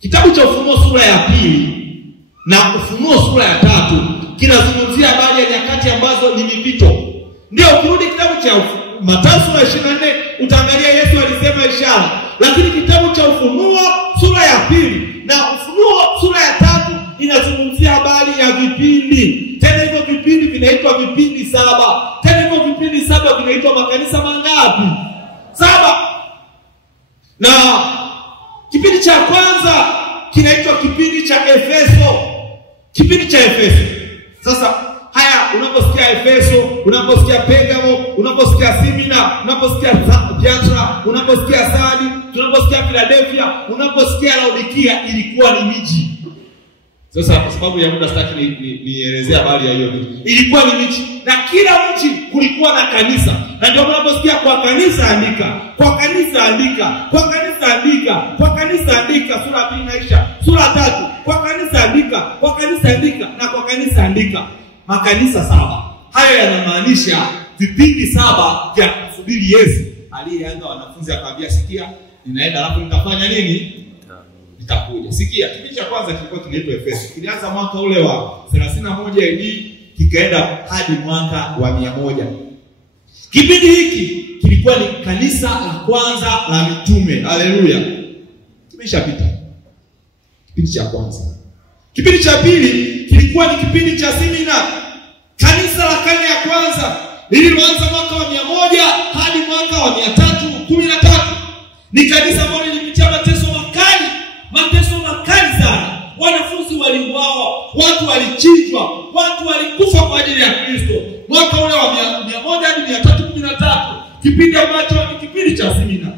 Kitabu cha Ufunuo sura ya 2 na Ufunuo sura ya 3 kinazungumzia habari ya nyakati ambazo ni mipito. Ndio ukirudi kitabu cha Mathayo sura ya 24 utaangalia Yesu alisema ishara. Lakini kitabu cha Ufunuo sura ya 2 na Ufunuo sura ya 3 inazungumzia habari ya vipindi. Tena hivyo vipindi vinaitwa vipindi 7. Tena hivyo vipindi 7 vinaitwa makanisa mangapi? 7. Na kipindi cha kwanza kinaitwa kipindi cha Efeso. Kipindi cha Efeso. Sasa haya, unaposikia Efeso, unaposikia Pergamo, unaposikia Smyrna, unaposikia Thyatira, unaposikia Sardi, unaposikia Philadelphia, unaposikia Laodikia, ilikuwa ni miji. Sasa kwa sababu ya muda sitaki nielezea habari ya hiyo miji. Ilikuwa ni miji, na kila mji kulikuwa na kanisa. Na ndio unaposikia kwa kanisa andika, kwa kanisa andika, kwa kanisa andika, kwa kanisa andika, sura 2 inaisha, sura 3, kwa kanisa andika, kwa kanisa andika, na kwa kanisa andika. Makanisa 7. Hayo yanamaanisha vipindi 7 vya kusubiri Yesu. Aliyeanza wanafunzi akamwambia, sikia, ninaenda alafu nitafanya nini? Nitakuja. Sikia, kipindi cha kwanza kilikuwa kinaitwa Efeso. Kilianza mwaka ule wa 31 AD kikaenda hadi mwaka wa 100. Kipindi hiki kilikuwa ni kanisa la kwanza la mitume. Haleluya. Kimeshapita. Kipindi cha kwanza. Kipindi cha pili kilikuwa ni kipindi cha Smyrna. Kanisa la karne ya kwanza lililoanza mwaka wa 100 hadi mwaka wa 313. Ni kanisa ambalo lilipitia mateso makali sana. Wanafunzi waliuawa, watu walichinjwa, watu walikufa kwa ajili ya Kristo. Mwaka ule wa 100 hadi 313, kipindi ambacho ni kipindi cha Smyrna.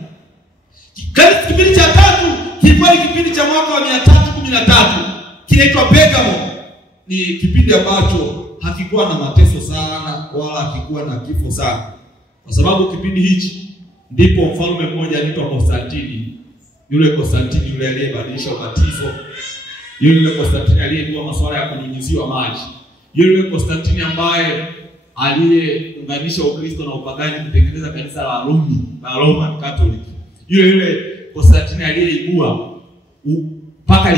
Kipindi cha tatu kilikuwa ni kipindi cha mwaka wa 313, kinaitwa Pergamo. Ni kipindi ambacho hakikuwa na mateso sana wala hakikuwa na kifo sana. Kwa sababu kipindi hichi ndipo mfalme mmoja anaitwa Konstantini. Yule Konstantini yule aliyebadilisha ubatizo. Yule Konstantini aliyekuwa masuala ya kunyunyiziwa maji. Yule Konstantini ambaye aliyeunganisha Ukristo na upagani kutengeneza kanisa la Rumi, la Roman Catholic. Yule Konstantini aliyeibua mpaka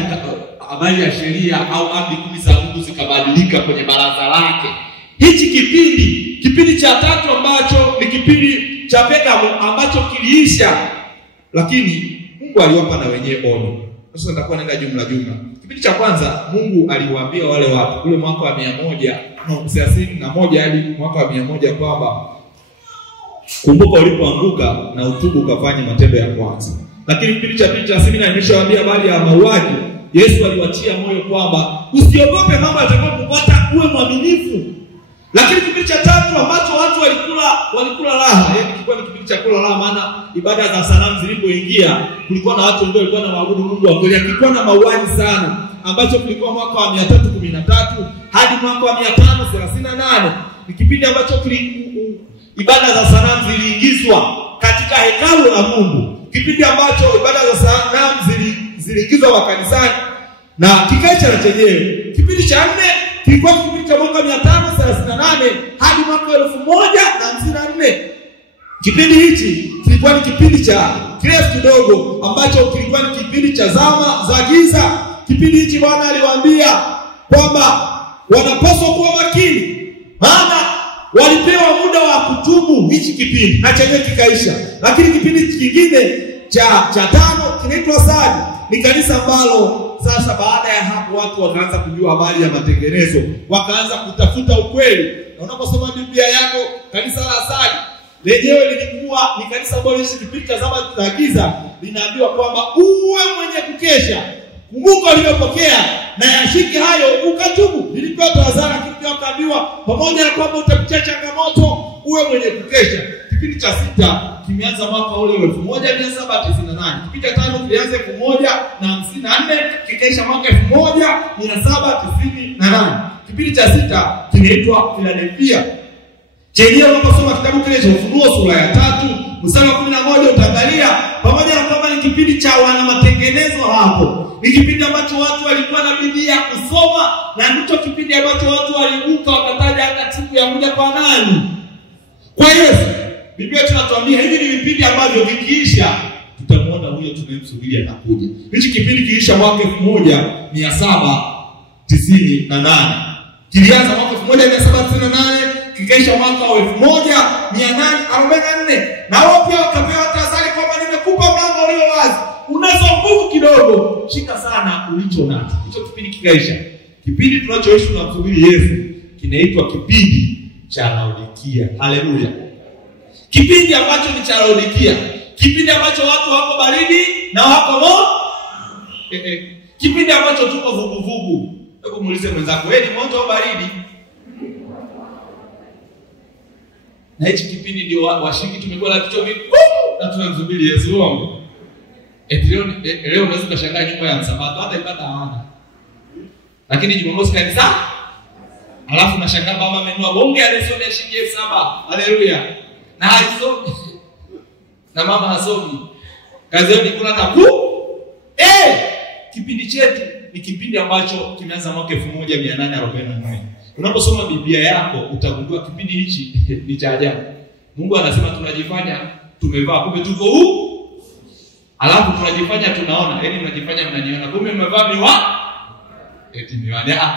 habari ya sheria au amri 10 za Mungu zikabadilika kwenye baraza lake. Hichi kipindi cha tatu ambacho ni kipindi cha Pergamo ambacho kiliisha, lakini Mungu aliwapa na wenyewe onyo. Sasa nitakuwa naenda jumla. Kipindi cha kwanza Mungu aliwaambia wale watu ule mwaka wa 131 hadi mwaka wa 100 kwamba kumbuka ulipoanguka na utubu ukafanya matendo ya kwanza. Lakini kipindi cha pili cha Smyrna nimeshawaambia habari ya mauaji. Yesu aliwatia moyo kwamba usiogope mambo yatakayokupata, uwe mwaminifu. Lakini kipindi cha tatu ambacho watu walikula raha, yaani kilikuwa ni kipindi cha kula raha, maana ibada za sanamu zilipoingia kulikuwa na watu ambao walikuwa na maabudu Mungu wa kweli. Kilikuwa na mauaji sana ambacho kulikuwa mwaka wa 313 hadi mwaka wa 538. Ni kipindi ambacho ibada za sanamu ziliingizwa katika hekalu la Mungu. Kipindi ambacho ibada za sanamu ziliingizwa makanisani na kikaisha na chenyewe. Kipindi cha 4 kilikuwa kipindi cha mwaka 538 hadi mwaka 1054. Kipindi hichi kilikuwa ni kipindi cha kirefu kidogo ambacho kilikuwa ni kipindi cha zama za giza. Kipindi hichi Bwana aliwaambia kwamba wanapaswa kuwa makini, maana walipewa muda wa kutubu hichi kipindi na chenyewe kikaisha. Lakini kipindi kingine cha 5 kinaitwa Sardi. Ni kanisa ambalo sasa baada ya hapo watu wakaanza kujua habari ya matengenezo, wakaanza kutafuta ukweli. Na unaposoma Biblia yako, kanisa la Sardi lenyewe lilikuwa ni kanisa ambalo hichi kipindi cha zama za giza linaambiwa kwamba uwe mwenye kukesha, Kumbuka uliyopokea na yashike hayo ukatubu. Nilipewa tahadhari kitu ukaambiwa pamoja na kwamba utapitia changamoto uwe mwenye kukesha. Kipindi cha 6 kimeanza mwaka ule 1798. Kipindi cha 5 kilianza 1054 kikaisha mwaka 1798. Kipindi cha 6 kinaitwa Philadelphia. Chenyewe unaposoma kitabu kile cha Ufunuo sura ya 3 mstari wa 11 utaangalia pamoja na kwamba ni kipindi cha wana matengenezo hapo. Ni kipindi ambacho watu walikuwa na bidii ya kusoma na ndicho kipindi ambacho watu walibuka wakataja hata siku ya kuja kwa nani? Kwa Yesu. Biblia tunatuambia hivi ni vipindi ambavyo vikiisha tutamwona huyo tunayemsubiri atakuja. Hichi kipindi kilisha mwaka 1798. Kilianza mwaka 1798 kikaisha mwaka 1844. Na wao pia wakapewa tahadhari kwamba nimekupa mlango ulio wazi. Unazo nguvu kidogo, shika sana ulicho nacho. Hicho kipindi kikaisha. Kipindi tunachoishi tunamsubiri Yesu kinaitwa kipindi cha Laodikia. Haleluya. Kipindi ambacho ni cha Laodikia. Kipindi ambacho watu wako baridi na wako moto. Kipindi ambacho tuko vuguvugu. Hebu muulize mwenzako, wewe ni moto au baridi? Na hichi kipindi ndio washiriki tumekuwa na kichwa vikuu na tunamsubiri Yesu wangu. Leo unaweza kushangaa nyumba ya msabato hata ibada hawana. Lakini Jumamosi kanisa, alafu nashangaa baba amenunua bonge ya lesoni ya shilingi 7,000. Haleluya. Na hasomi. Na mama hasomi. Kazi yao ni kula na kipindi chetu ni kipindi ambacho kimeanza mwaka 1844. Unaposoma Biblia yako utagundua kipindi hichi ni cha ajabu. Mungu anasema tunajifanya tumevaa kumbe tuko alafu tunajifanya tunaona, yaani mnajifanya mnaniona kumbe mmevaa miwani.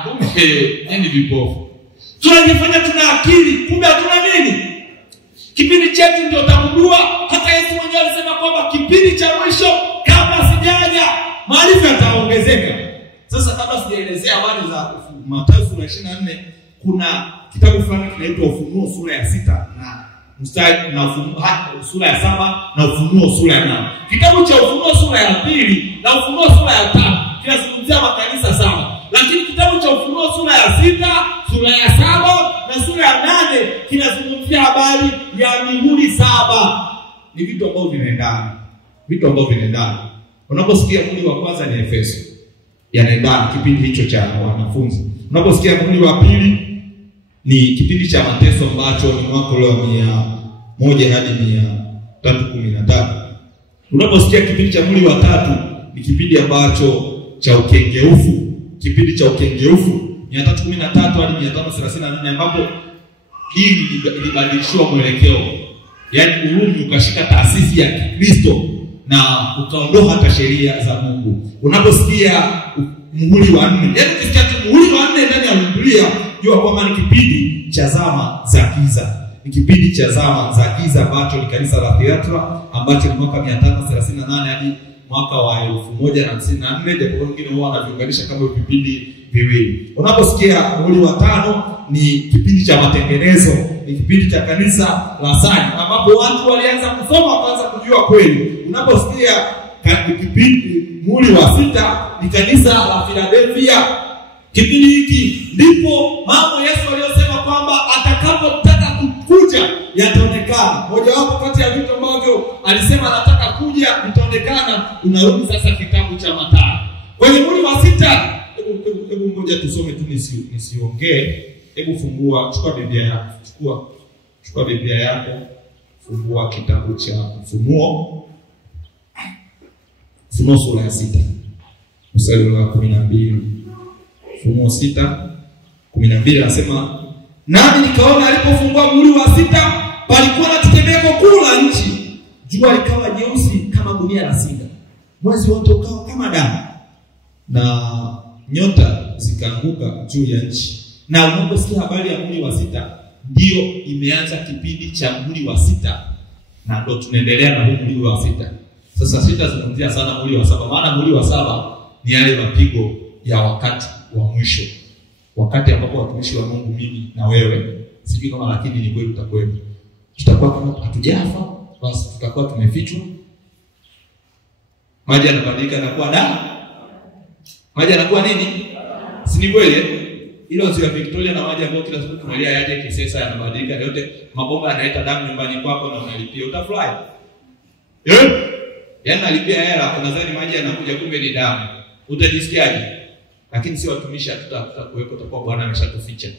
Kumbe ni vipofu. Tunajifanya tuna akili kumbe hatuna nini? Kipindi chetu ndio utagundua hata Yesu mwenyewe alisema kwamba kipindi cha mwisho kama sijaja maarifa yataongezeka. Sasa kabla sijaelezea habari za Mathayo sura 24, kuna kitabu fulani kinaitwa Ufunuo sura ya 6 na mstari na sura ya 7 na Ufunuo sura ya 8. Kitabu cha Ufunuo sura ya 2 na Ufunuo sura ya 3 kinazungumzia makanisa 7. Lakini kitabu cha Ufunuo sura ya 6, sura ya 7 na sura ya 8 kinazungumzia habari ya mihuri 7. Ni vitu ambavyo vinaendana. Vitu ambavyo vinaendana. Unaposikia muhuri wa kwanza ni Efeso, yanaendana kipindi hicho cha wanafunzi. Unaposikia muhuri wa pili ni kipindi cha mateso ambacho ni mwaka wa 100 hadi 313. Unaposikia kipindi cha muhuri wa 3 ni kipindi ambacho cha ukengeufu. Kipindi cha ukengeufu 313 hadi 534 ambapo hili ilibadilishwa mwelekeo. Yaani Urumi ukashika taasisi ya Kristo na ukaondoa hata sheria za Mungu. Unaposikia muhuri wa 4, yaani ukisikia muhuri wa 4 ndani ya Biblia, jua kwamba ni kipindi cha zama za giza. Ni kipindi cha zama za giza ambacho ni kanisa la Thyatira ambacho ni mwaka 538 hadi mwaka wa 1054. Ndipo wengine huwa wanaviunganisha kama vipindi viwili. Unaposikia muhuri wa 5 ni kipindi cha matengenezo, ni kipindi cha kanisa la Sardi ambapo watu walianza kusoma kwanza kujua kweli. Unaposikia kipindi muhuri wa 6 ni kanisa la Philadelphia. Kipindi hiki ndipo mambo Yesu aliyosema kwamba atakapotaka kuja yataonekana. Moja wapo kati ya vitu ambavyo alisema anataka kuja vitaonekana. Unarudi sasa kitabu cha Mathayo. Kwenye muhuri wa 6, hebu ngoja tusome tu nisiongee. Hebu fungua, chukua Biblia yako. Chukua Biblia yako. Fungua kitabu cha Ufunuo. Ufunuo sura ya 6. Mstari wa 12. Ufunuo 6:12 anasema, nami nikaona alipofungua muhuri wa 6 palikuwa na tetemeko kuu la nchi. Jua likawa jeusi kama gunia la singa. Mwezi wote ukawa kama damu. Na nyota zikaanguka juu ya nchi. Na unaposikia habari ya muhuri wa 6, ndio imeanza kipindi cha muhuri wa 6. Na ndio tunaendelea na muhuri wa 6. Sasa sitazungumzia sana muhuri wa 7, maana muhuri wa 7 ni yale mapigo ya wakati wa mwisho. Wakati ambapo watumishi wa Mungu, mimi na wewe, sijui kama lakini ni kweli utakwenda. Tutakuwa kama hatujafa, basi tutakuwa tumefichwa. Maji yanabadilika na kuwa damu. Maji yanakuwa nini? Si ni kweli? Hilo ziwa Victoria na maji ambayo kila siku tunalia yaje Kisesa yanabadilika yote, mabomba yanaleta damu nyumbani kwako na unalipia, utafurahi? Yaani nalipia hela, unadhani maji yanakuja kumbe ni damu. Utajisikiaje? Lakini si watumishi tutakuwepo, tutakuwa Bwana ameshatuficha.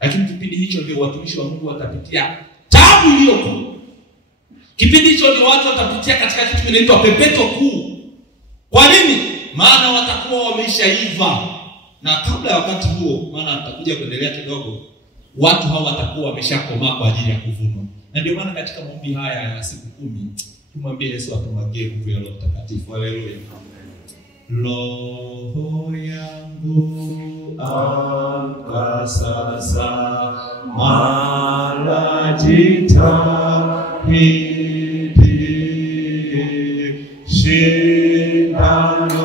Lakini kipindi hicho ndio watumishi wa Mungu watapitia taabu hiyo kuu. Kipindi hicho ndio watu watapitia katika kitu kinaitwa pepeto kuu. Kwa nini? Maana watakuwa wameshaiva. Na kabla ya wakati huo, maana tutakuja kuendelea kidogo, watu hao watakuwa wameshakomaa kwa ajili ya kuvunwa. Na ndio maana katika maombi haya ya siku 10 tumwambie Yesu atumwagie nguvu ya Roho Mtakatifu. Haleluya. Roho yangu amka sasa, mara jitahidi shindano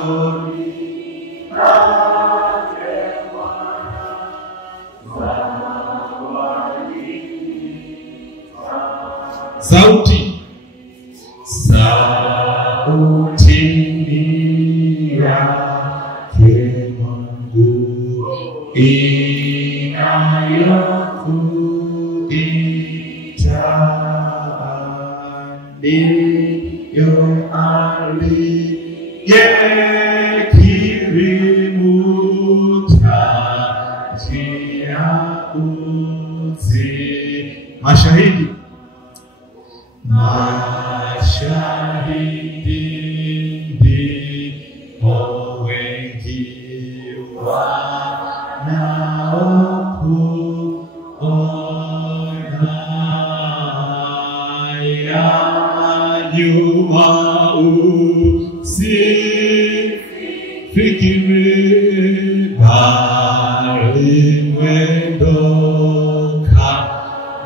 sauti yake Mungu inayokuita ndiyo aliyekirimu taji ya uzima. Mashahidi ndipo wengi wanaokuona ya nyuma usifikiri bali mwendoka.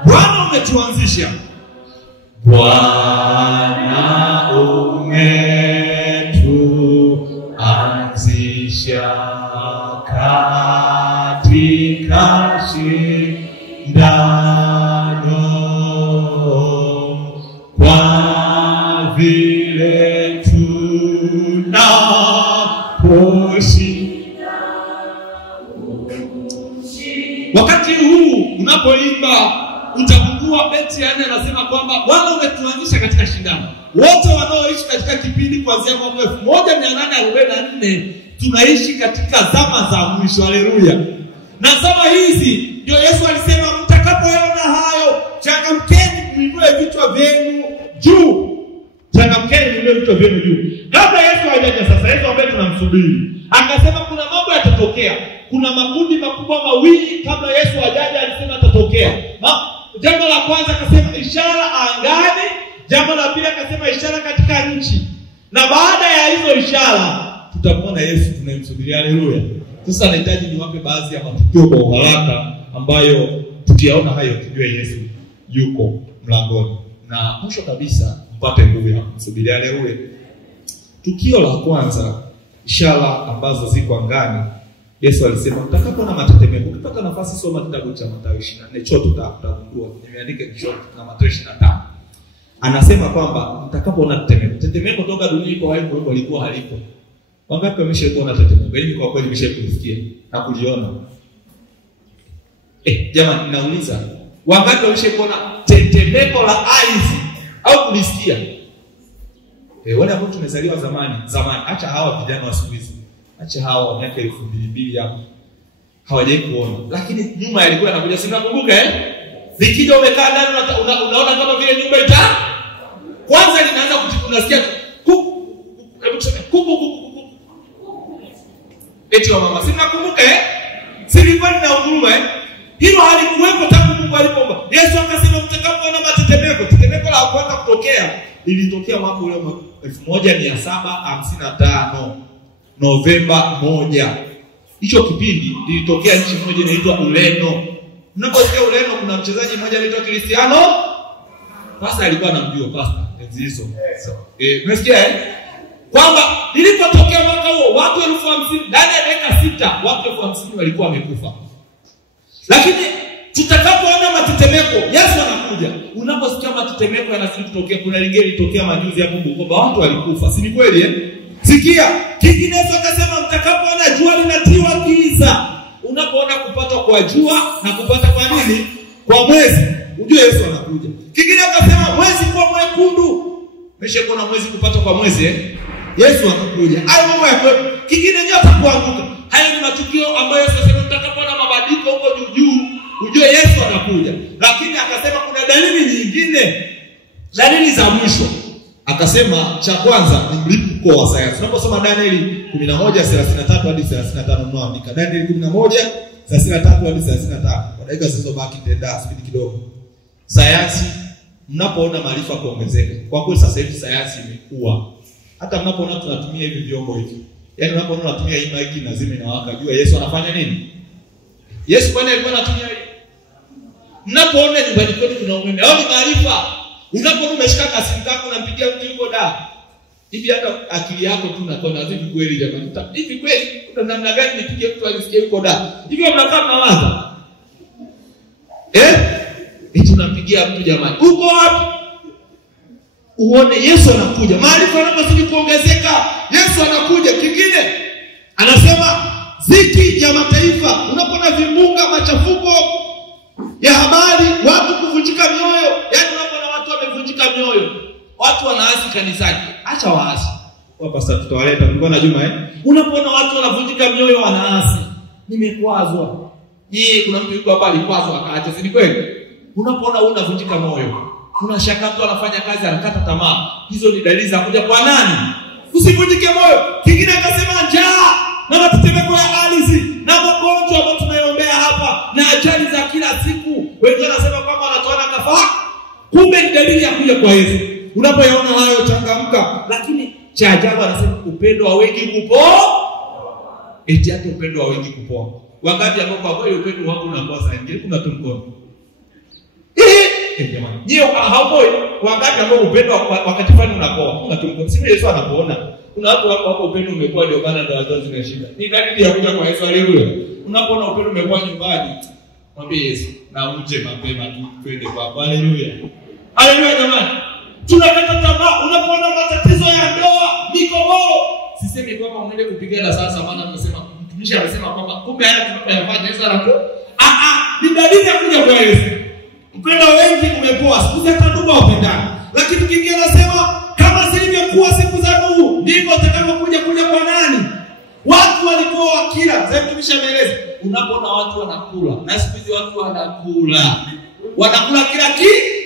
Bwana umetuanzisha, Bwana umetuanzisha katika shindano, kwa vile tunaposhinda. Wakati huu unapoimba utagundua beti ya 4 anasema kwamba Bwana umetuanzisha katika shindano. Wote wanaoishi katika kipindi kuanzia mwaka 1844 tunaishi katika zama za mwisho. Haleluya. Na zama hizi ndio Yesu alisema mtakapoona hayo, changamkeni muinue vichwa vyenu juu. Changamkeni muinue vichwa vyenu juu. Kabla Yesu hajaja sasa, Yesu ambaye tunamsubiri, akasema kuna mambo yatatokea. Kuna makundi makubwa mawili kabla Yesu hajaja alisema yatatokea. Jambo la kwanza akasema ishara angani, jambo la pili akasema ishara katika nchi. Na baada ya hizo ishara tutamwona Yesu tunayemsubiri. Haleluya. Sasa nahitaji niwape baadhi ya matukio kwa haraka ambayo tukiyaona hayo tujue Yesu yuko mlangoni. Na mwisho kabisa mpate nguvu ya kumsubiri. Haleluya. Tukio la kwanza, ishara ambazo ziko angani. Yesu alisema mtakapoona matetemeko. Ukipata nafasi soma kitabu cha Mathayo 24 chote utagundua. Nimeandika kishoto na Mathayo 25. Anasema kwamba mtakapoona tetemeko toka dunia iko hai kwa ilikuwa halipo. Wangapi wameshaona tetemeko? Mimi kwa kweli nimeshakusikia na kuliona. Jamani ninauliza, wangapi wameshaona tetemeko la ardhi au kulisikia? Wale ambao tumezaliwa zamani, acha hawa vijana wa siku hizi. Acha hawa wa miaka 2002 hapo. Hawajai kuona. Lakini nyuma yalikuwa yanakuja, si mnakumbuka Nikija umekaa ndani unaona kama vile nyumba kwanza linaanza unasikia hebu tuseme eti wa mama. Si mnakumbuka Si ilikuwa na huruma Hilo halikuwepo tangu Mungu alipoomba. Yesu akasema mtakapoona tetemeko la kwanza kutokea ilitokea mwaka ule 1755 Novemba 1. Hicho kipindi ilitokea nchi moja inaitwa Ureno. Mnaposikia Ureno kuna mchezaji mmoja anaitwa Cristiano. Sasa alikuwa anamjua pasta hizo. Unasikia kwamba ilipotokea mwaka huo watu 50,000 ndani ya dakika 6 watu 50,000 walikuwa wamekufa. Lakini tutakapoona matetemeko, Yesu anakuja. Unaposikia matetemeko yanazidi kutokea, kuna lingine litokea majuzi hapo Bukoba, watu walikufa. Si ni kweli Sikia Kinginezo akasema mtakapoona jua linatiwa giza. Unapoona kupatwa kwa jua na kupata kwa nini? Kwa mwezi, ujue Yesu anakuja. Kingine akasema mwezi kwa mwekundu. Umeshaona mwezi kupatwa kwa mwezi Yesu anakuja. Hayo mambo ya kwetu. Kingine nyota kuanguka. Hayo ni matukio ambayo Yesu anasema mtakapoona mabadiliko huko juu, ujue Yesu anakuja. Lakini akasema kuna dalili nyingine. Dalili za mwisho. Akasema cha kwanza ni mlipuko wa sayansi. Tunaposoma Danieli 11:33 hadi 35 tunaandika Danieli 11:33 hadi 35. Kwa dakika zilizobaki tenda speed kidogo. Sayansi, mnapoona maarifa kuongezeka. Kwa kweli sasa hivi sayansi imekuwa. Hata mnapoona tunatumia hivi vyombo hivi. Yaani unapoona tunatumia hii mic na zime na waka, jua Yesu anafanya nini? Yesu kwani alikuwa anatumia hii? Mnapoona nyumbani kwenu kuna umeme, au ni maarifa? Unapoona umeshika simu yako unampigia mtu yuko da. Hivi hata akili yako tu unaona hivi kweli jamani. Hivi kweli kuna namna gani nipige mtu alisikie yuko da? Hivi mnakaa mnawaza. Tunampigia mtu jamani. Uko wapi? Uone Yesu anakuja. Maarifa yanapozidi kuongezeka, Yesu anakuja. Kingine anasema ziki ya mataifa. Unapoona vimbunga, machafuko ya habari, watu kuvunjika mioyo. Yaani unapoona watu wamevunjika mioyo, watu wanaasi kanisani. Acha waasi. Kwa pastor tutawaleta kulikuwa na Juma Unapoona watu wanavunjika mioyo, wanaasi. Nimekwazwa. Kuna mtu yuko hapa alikwazwa akaacha, si kweli? Unapoona unavunjika moyo, unashaka mtu anafanya kazi anakata tamaa, hizo ni dalili za kuja kwa nani? Usivunjike moyo. Kingine akasema njaa na matetemeko ya ardhi na magonjwa ambayo tunayombea hapa na ajali za kila siku. Wengine wanasema kwamba wanatoana kafara. Kumbe ni dalili ya kuja kwa Yesu. Unapoyaona hayo changamka. Lakini cha ajabu anasema upendo wa wengi kupoa. Eti hata upendo wa wengi kupoa. Wakati ambao kwa kweli upendo wako unapoa sana, ingekuwa tu mkono. Jamani. Ndio hapo wakati ambao upendo wakati fulani unapoa. Unatumko. Sisi Yesu anapoona. Kuna watu wako upendo umekuwa ndio maana ndio wazazi zinashinda. Ni dalili ya kuja kwa Yesu haleluya. Unapoona upendo umekuwa nyumbani, mwambie Yesu na uje mapema tu twende kwa haleluya. Haleluya jamani. Tunakata tamaa unapoona matatizo ya ndoa, migogoro. Sisemi kwamba uende kupigana sasa maana tunasema mtumishi amesema kwamba kumbe haya tunayofanya Yesu anakuja. Ni dalili ya kuja kwa Yesu. Upendo wengi umepoa, siku hata ndugu wapendana. Lakini kingine anasema kama zilivyokuwa siku za Nuhu, ndivyo atakapokuja kwa nani? Watu walikuwa wakila. Sasa mtumishi ameeleza, unapoona watu wanakula, na siku hizi watu wanakula. Wanakula kila kitu.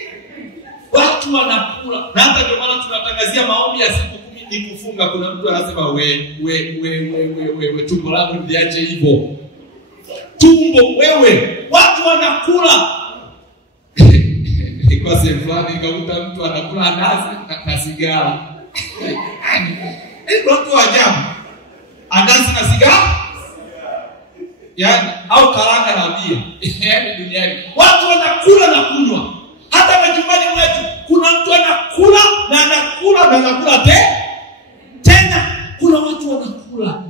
Watu wanakula. Na hata ndio maana tunatangazia maombi ya siku 10 ni kufunga. Kuna mtu anasema we tumbo lako liache hivyo. Tumbo wewe, watu wanakula. Kwa sehemu fulani nikakuta mtu anakula andazi na sigara. Watu wa ajabu. Andazi na sigara? Yaani au karanga na bia. Yaani duniani watu wanakula na kunywa. Hata majumbani mwetu kuna mtu anakula na anakula tena kuna watu wanakula.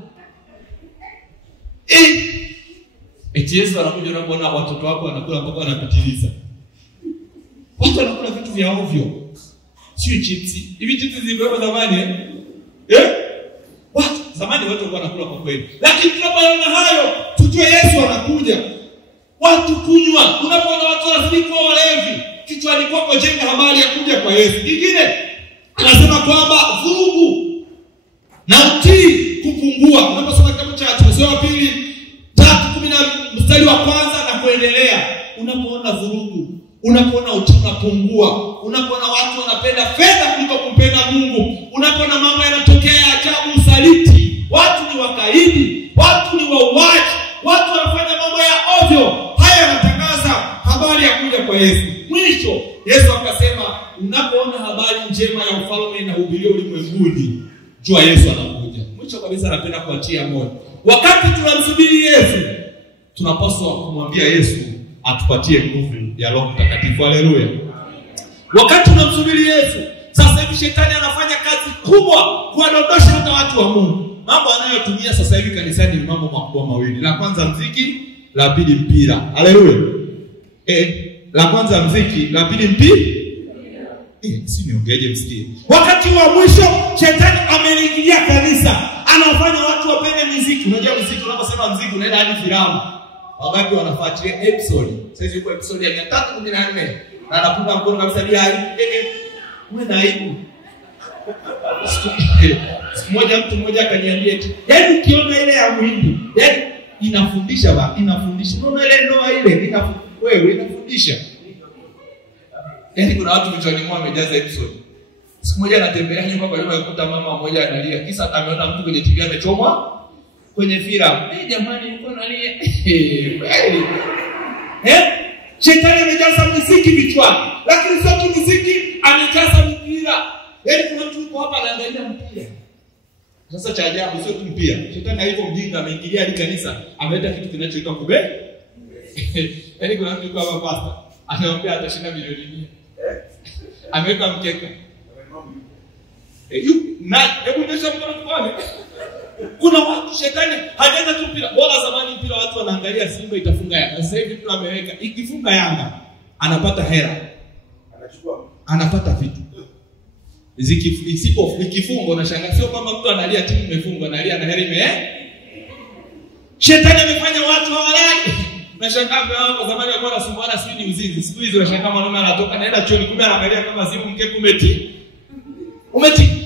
Eti Yesu anakuja unapoona watoto wako wanakula mpaka wanapitiliza. Watu wanakula vitu vya ovyo. Sio chipsi. Hivi chipsi zilikuwa zamani Watu zamani watu walikuwa wanakula kwa kweli. Lakini tunapoona hayo, tujue Yesu anakuja. Watu kunywa, unapoona watu wanazidi kuwa walevi, kichwani kwako jenga habari ya kuja kwa Yesu. Kingine anasema kwamba vurugu na utii kupungua. Unaposoma kitabu cha Timotheo wa pili 3:10 mstari wa kwanza na kuendelea, unapoona vurugu, unapoona utii unapungua, unapoona watu wanapenda fedha kuliko kumpenda Mungu, unapoona mambo yanatokea ya ajabu, usaliti, watu ni wakaidi, watu ni wauaji, watu wanafanya mambo ya ovyo, haya yanatangaza habari ya kuja kwa Yesu. Mwisho Yesu akasema unapoona habari njema ya ufalme inahubiriwa ulimwenguni, jua Yesu anakuja. Mwisho kabisa napenda kuatia moyo. Wakati tunamsubiri Yesu, tunapaswa kumwambia Yesu atupatie nguvu ya Roho Mtakatifu. Haleluya. Wakati tunamsubiri Yesu, sasa hivi shetani anafanya kazi kubwa kuwadondosha hata watu wa Mungu. Mambo anayotumia sasa hivi kanisani ni mambo makubwa mawili. La kwanza mziki, la pili mpira. Haleluya. La kwanza mziki, la pili mpira. Si niongeje msikie. Wakati wa mwisho shetani ameingilia kanisa. Anawafanya watu wapende muziki. Unajua muziki, unaposema muziki unaenda hadi filamu. Wakati wanafuatilia episode. Sasa yuko episode ya 314 na anapunga mkono kabisa bila aibu. Uwe na aibu. Siku moja mtu mmoja akaniambia eti, yaani ukiona ile ya Muhindi, yaani inafundisha ba, inafundisha. Unaona ile ndoa ile wewe inafundisha. Yaani kuna watu vichwani mwao wamejaza episode. Siku moja anatembea nyumba kwa nyumba akakuta mama mmoja analia. Kisa ameona mtu kwenye TV amechomwa kwenye filamu. Jamani nilikuwa nalia. Shetani amejaza muziki vichwani. Lakini sio tu muziki, amejaza mpira. Yaani kuna mtu yuko hapa anaangalia mpira. Sasa cha ajabu sio tu mpira. Shetani alivyo mjinga ameingilia hadi kanisa, ameleta kitu kinachoitwa kube. Yaani kuna mtu yuko hapa pastor, anaomba atashinda milioni 100. Ameweka mkeka. Hebu nyosha mkono tuone. Kuna watu shetani hajaenda tu mpira. Bora zamani mpira watu wanaangalia Simba itafunga Yanga. Sasa hivi mtu ameweka ikifunga Yanga anapata hela. Anapata vitu. Ikifunga unashangaa sio kwamba mtu analia timu imefungwa, analia na hela Shetani amefanya watu hawalali. Unashangaa kwa zamani walikuwa wanasumbuana sisi ni uzinzi. Siku hizi unashangaa mwanaume anatoka anaenda chooni kumbe anaangalia kama simu mkeka umeti.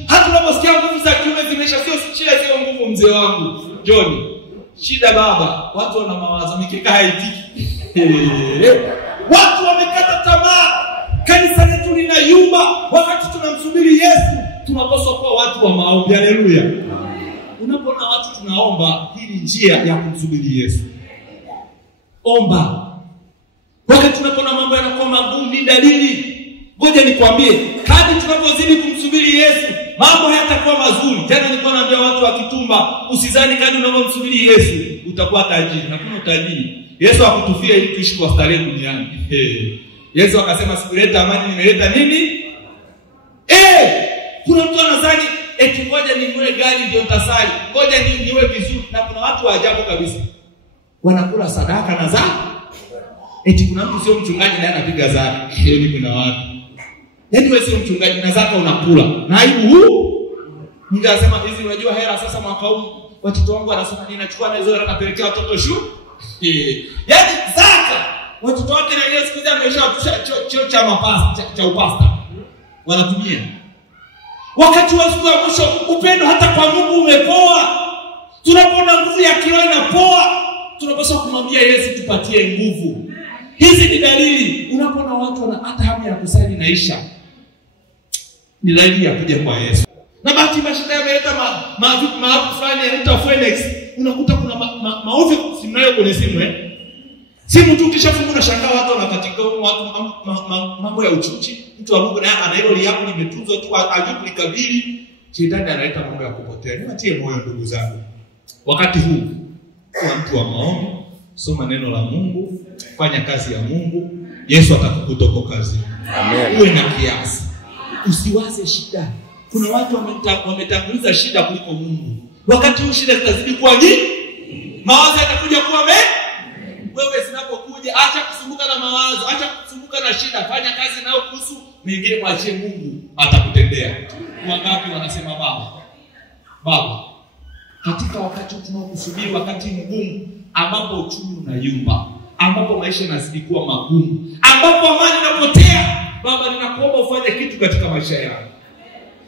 Hata unaposikia nguvu za kiume zimesha sio shida, sio nguvu mzee wangu John. Shida baba, watu wana mawazo mikeka haitiki. Watu wamekata tamaa. Kanisa letu linayumba. Wakati tunamsubiri Yesu, tunapaswa kuwa watu wa maombi. Haleluya. Unapoona watu tunaomba, hii ni njia ya kumsubiri Yesu. Omba. Wakati tunapoona mambo yanakuwa magumu, ni dalili. Ngoja nikwambie, kadri tunapozidi kumsubiri Yesu, mambo hayatakuwa mazuri. Tena nilikuwa naambia watu wa Kitumba, usizani kadri unapomsubiri Yesu utakuwa tajiri. Na kuna utajiri. Yesu hakutufia ili tuishi kwa starehe duniani. Yesu akasema sikuleta amani, nimeleta nini? Kuna mtu anadhani eti ngoja ninunue gari ndio nitasali. Ngoja niwe vizuri. Na kuna watu wa ajabu kabisa. Wanakula sadaka na zaka. Eti kuna mtu sio mchungaji naye anapiga zaka. Yaani kuna watu. Yaani wewe sio mchungaji na zaka unakula. Na aibu huu. Mungu anasema hizi unajua hela sasa mwaka huu watoto wangu wanasema ninachukua na hizo hela napelekea watoto shule. Yaani zaka watoto wake na Yesu kuja ameshapisha cheo cha mapasta cha upasta. Wanatumia. Wakati wa siku ya mwisho upendo hata kwa Mungu umepoa. Tunapoona nguvu ya kiroho inapoa, tunapaswa kumwambia Yesu tupatie nguvu. Hizi ni dalili. Unapoona watu wana hata hamu ya kusali inaisha, ni dalili ya kuja kwa Yesu. Na bahati mbaya yameleta maafu fulani yanaitwa Phoenix. Unakuta kuna maovu simnayo kwenye simu simu tu kishafunga unashangaa watu wanakatika watu mambo ya uchuchi. Mtu wa Mungu naye ana hilo liapo limetunzwa tu ajuku likabili. Shetani analeta mambo ya kupotea. Niwatie moyo ndugu zangu. Wakati huu kwa mtu wa maombi, soma neno la Mungu, fanya kazi ya Mungu, Yesu atakukuta kwa kazi. Amen. Uwe na kiasi. Usiwaze shida. Kuna watu wametanguliza shida kuliko Mungu. Wakati huu shida zitazidi kuwa nyingi, mawazo yatakuja kuwa wewe zinapokuja acha kusumbuka na mawazo, acha kusumbuka na shida, fanya kazi nayo kuhusu mengine, mwachie Mungu atakutendea. Wangapi wanasema Baba, katika wakati tunaokusubiri, wakati mgumu ambapo uchumi unayumba, ambapo maisha yanazidi kuwa magumu, ambapo amani inapotea, Baba ninakuomba ufanye kitu katika maisha yangu.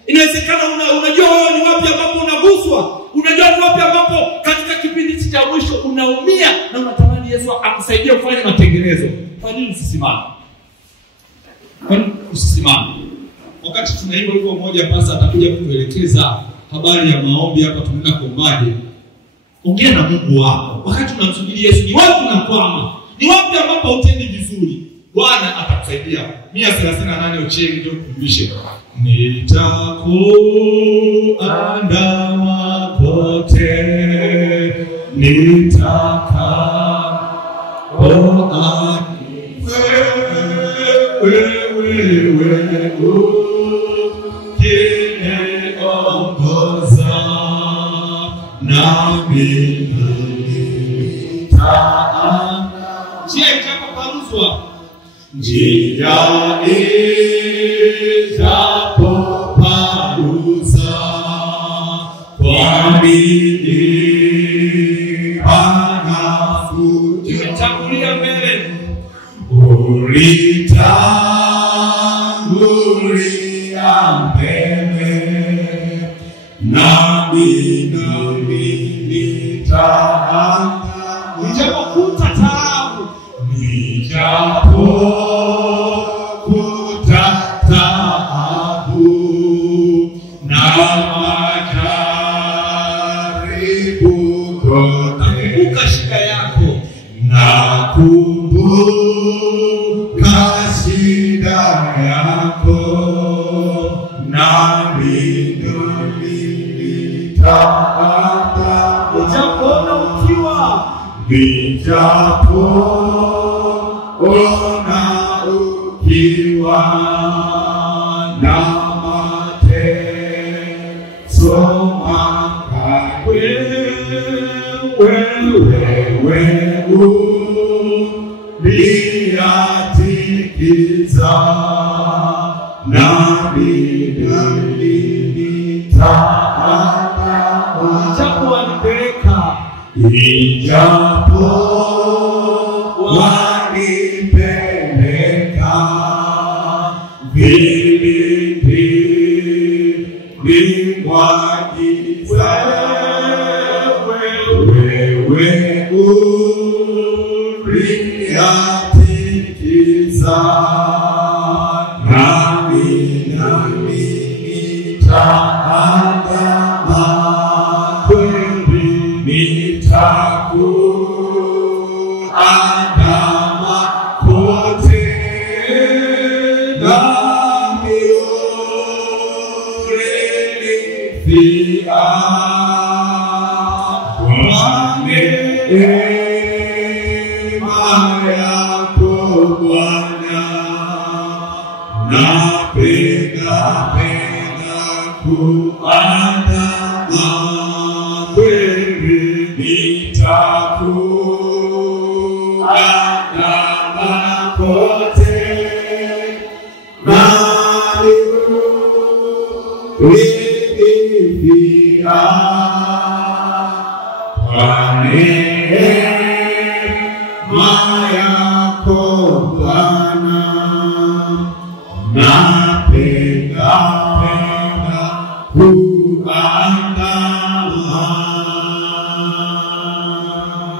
Inawezekana unajua wewe ni wapi ambapo unaguswa, unajua ni wapi ambapo katika kipindi cha mwisho unaumia na unatamani Yesu akusaidie kufanya matengenezo. Kwa nini usisimame? Wakati tunaimba wimbo mmoja pasa atakuja kutuelekeza habari ya maombi hapa tunaenda kuombaje. Ongea na Mungu wako. Wakati unamsubiri Yesu, ni wapi unakwama? Ni wapi ambapo utendi vizuri? Bwana atakusaidia. 138 Ocheni ndio kumbishe. Nitakuandama kote, wewe ukiniongoza nami njia itakapoparuzwa, njia itakapoparuza kwa Tangulia mbele. Ulitangulia mbele, nami nitaangalia. Nijapokuta taabu, nijapokuta taabu na majaribu kote, nakumbuka shida yako. nakumbuka shida yako, nami nitaangalia. Nijapoona ukiwa, nijapoona ukiwa na mateso makali, wewe uliyatikiza, nami nitaangalia. japo wanipeleka, ijapo wanipeleka vilindini mwa giza, wewe uliyatikiza, nami nitaandama. Nitakuandama kote, nami ulinifia kwa neema yako Bwana. Napenda kuandama kweli, nitakuandama kote, nami ulinifia kwa neema yako Bwana. Napenda